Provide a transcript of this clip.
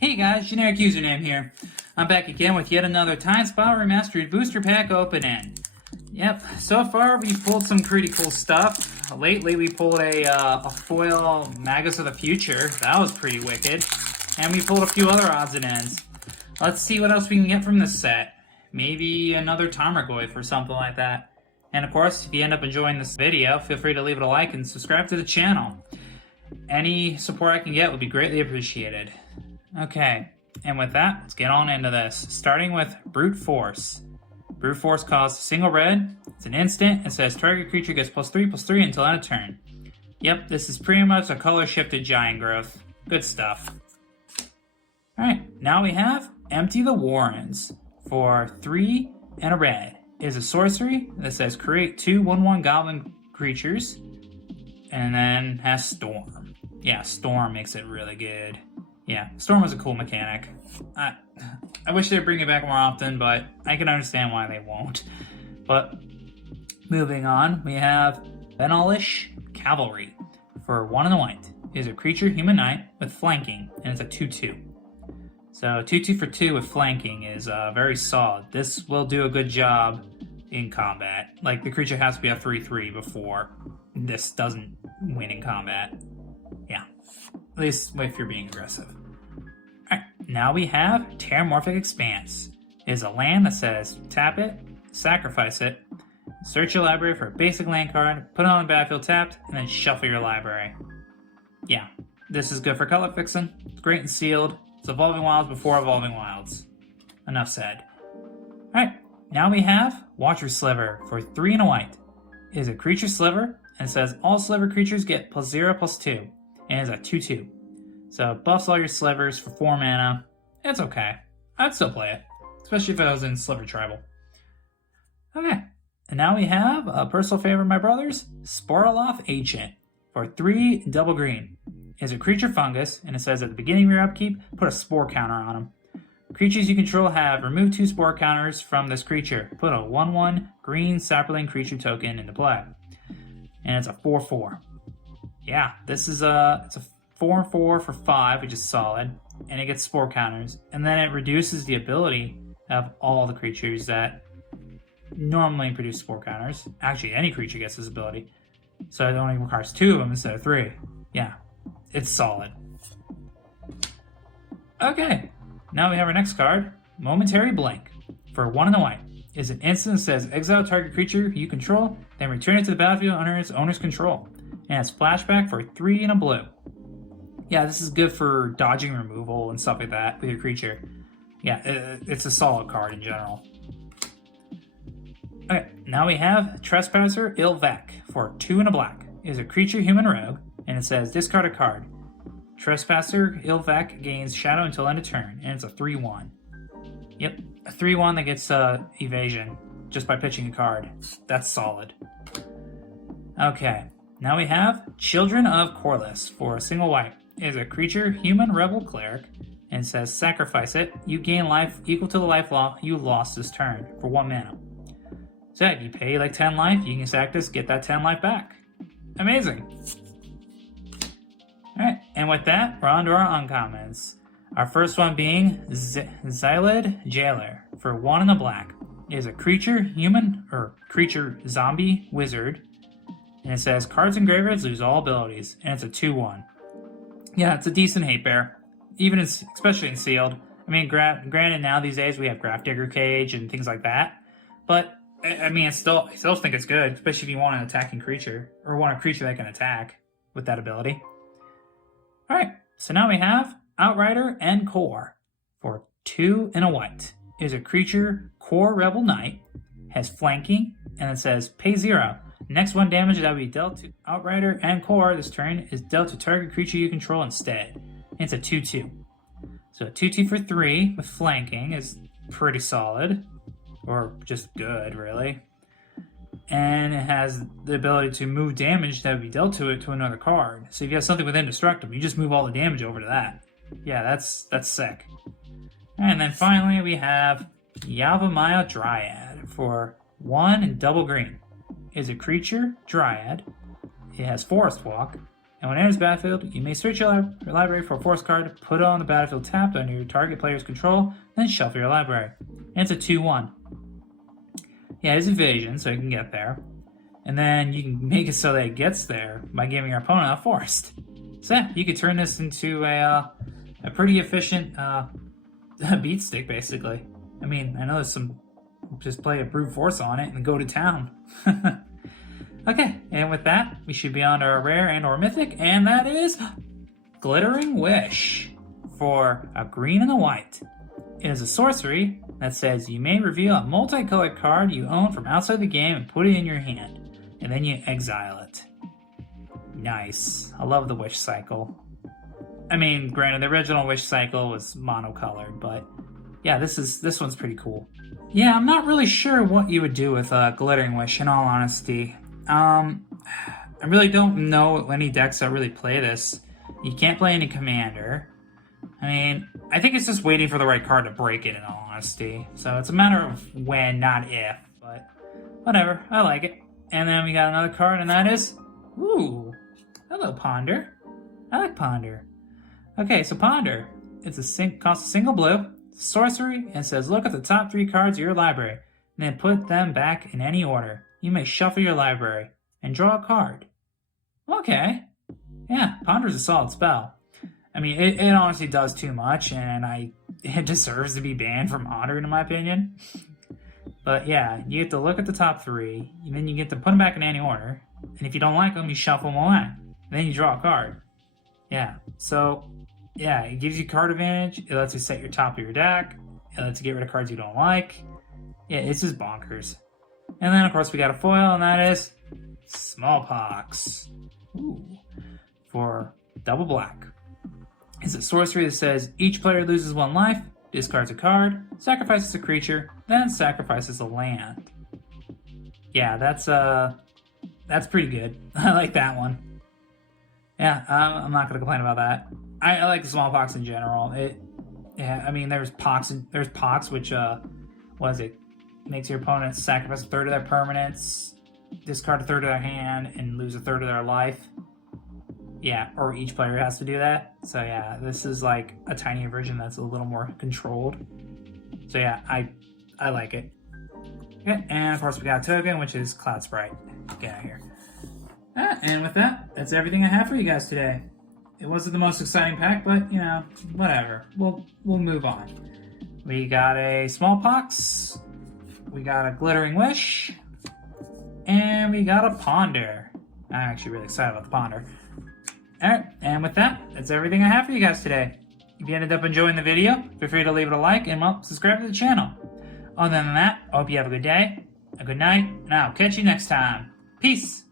Hey guys, generic username here. I'm back again with yet another Time Spiral Remastered booster pack opening. Yep, so far we've pulled some pretty cool stuff. Lately we pulled a foil Magus of the Future. That was pretty wicked. And we pulled a few other odds and ends. Let's see what else we can get from this set. Maybe another Tarmogoyf or something like that. And of course, if you end up enjoying this video, feel free to leave it a like and subscribe to the channel. Any support I can get would be greatly appreciated. Okay, and with that, let's get on into this. Starting with Brute Force. Brute Force costs a single red. It's an instant. It says target creature gets +3/+3 until end of turn. Yep, this is pretty much a color shifted giant growth. Good stuff. Alright, now we have Empty the Warrens. For 3 and a red. It is a sorcery that says create 2 1/1 goblin creatures. And then has Storm. Yeah, Storm makes it really good. Yeah, Storm was a cool mechanic. I wish they'd bring it back more often, but I can understand why they won't. But moving on, we have Benalish Cavalry. For 1 and a white. It is a creature human knight with flanking, and it's a 2/2. So 2/2 for 2 with flanking is very solid. This will do a good job in combat. Like, the creature has to be a 3/3 before this doesn't win in combat. Yeah, at least if you're being aggressive. Alright, now we have Terramorphic Expanse. It is a land that says tap it, sacrifice it, search your library for a basic land card, put it on the battlefield tapped, and then shuffle your library. Yeah, this is good for color fixing. It's great and sealed. It's Evolving Wilds before Evolving Wilds. Enough said. Alright, now we have Watcher Sliver for 3 and a white. It is a creature sliver, and it says all sliver creatures get +0/+2, and it's a 2/2. So it buffs all your slivers for 4 mana. It's okay. I'd still play it, especially if I was in Sliver Tribal. Okay, and now we have a personal favorite of my brother's, Sparaloth Ancient. For 3 double green. It is a creature fungus, and it says at the beginning of your upkeep, put a spore counter on them. Creatures you control have remove 2 spore counters from this creature. Put a 1/1 green sapling creature token into play. And it's a 4/4. Yeah, this is it's a 4/4 for 5, which is solid, and it gets spore counters. And then it reduces the ability of all the creatures that normally produce spore counters. Actually, any creature gets this ability. So it only requires 2 of them instead of 3. Yeah, it's solid. Okay, now we have our next card, Momentary Blink. For 1 and a white. It is an instant that says exile target creature you control, then return it to the battlefield under its owner's control. And it's flashback for 3 and a blue. Yeah, this is good for dodging removal and stuff like that with your creature. Yeah, it's a solid card in general. Okay, now we have Trespasser Ilvek for 2 and a black. It is a creature human rogue, and it says discard a card. Trespasser Ilvek gains shadow until end of turn, and it's a 3/1. Yep, a 3/1 that gets evasion just by pitching a card. That's solid. Okay, now we have Children of Corliss for a single white. It is a creature human rebel cleric, and it says sacrifice it. You gain life equal to the life you lost this turn for 1 mana. So if you pay like 10 life, you can sack this, get that 10 life back. Amazing. Alright, and with that, we're on to our uncommons. Our first one being Xylid Jailer for 1 and a black. It is a creature creature zombie wizard, and it says cards and graveyards lose all abilities, and it's a 2/1. Yeah, it's a decent hate bear, especially in sealed. I mean, granted now these days we have Grafdigger Cage and things like that, but I mean, I still think it's good, especially if you want an attacking creature or want a creature that can attack with that ability. All right, so now we have Outrider and Core for 2 and a white. It is a creature Core Rebel Knight, has flanking, and it says pay 0. Next 1 damage that will be dealt to Outrider and Core this turn is dealt to target creature you control instead. And it's a 2/2. So a 2/2 for 3 with flanking is pretty solid, or just good, really. And it has the ability to move damage that would be dealt to it to another card. So if you have something with Indestructible, you just move all the damage over to that. Yeah, that's sick. And then finally we have Yavimaya Dryad for 1 and double green. It is a creature, Dryad. It has Forest Walk, And when it enters the battlefield, you may search your library for a force card, put it on the battlefield tapped under your target player's control, then shuffle your library. And it's a 2/1. Yeah, it's evasion, so you can get there. And then you can make it so that it gets there by giving your opponent a forced. So yeah, you could turn this into a pretty efficient beat stick, basically. I mean, I know there's some, just play a brute force on it and go to town. Okay, and with that, we should be on to our rare and or mythic, and that is Glittering Wish for a green and a white. It is a sorcery that says you may reveal a multicolored card you own from outside the game and put it in your hand, and then you exile it. Nice. I love the wish cycle. I mean, granted, the original wish cycle was monocolored, but yeah, this one's pretty cool. Yeah, I'm not really sure what you would do with Glittering Wish, in all honesty. I really don't know any decks that really play this. You can't play any commander. I mean, I think it's just waiting for the right card to break it, in all honesty. So it's a matter of when, not if. But whatever, I like it. And then we got another card, and that is... Ooh, hello, Ponder. I like Ponder. Okay, so Ponder. Costs a single blue, sorcery, and says look at the top 3 cards of your library, and then put them back in any order. You may shuffle your library and draw a card. Okay. Yeah, Ponder's a solid spell. I mean, it honestly does too much, and it deserves to be banned from Modern, in my opinion. But yeah, you get to look at the top 3, and then you get to put them back in any order. And if you don't like them, you shuffle them away. Then you draw a card. Yeah, so yeah, it gives you card advantage. It lets you set your top of your deck. It lets you get rid of cards you don't like. Yeah, it's just bonkers. And then, of course, we got a foil, and that is Smallpox. Ooh. For double black. It's a sorcery that says each player loses 1 life, discards a card, sacrifices a creature, then sacrifices a land. Yeah, that's pretty good. I like that one. Yeah, I'm not gonna complain about that. I like the Smallpox in general. Yeah, I mean, there's Pox, which was it? Makes your opponent sacrifice a third of their permanents, discard a third of their hand, and lose a third of their life. Yeah, or each player has to do that. So yeah, this is like a tinier version that's a little more controlled. So yeah, I like it. Okay, and of course we got a token, which is Cloud Sprite. Get out of here. And with that, that's everything I have for you guys today. It wasn't the most exciting pack, but you know, whatever. We'll move on. We got a Smallpox. We got a Glittering Wish, and we got a Ponder. I'm actually really excited about the Ponder. Alright, and with that, that's everything I have for you guys today. If you ended up enjoying the video, feel free to leave it a like and, well, subscribe to the channel. Other than that, I hope you have a good day, a good night, and I'll catch you next time. Peace!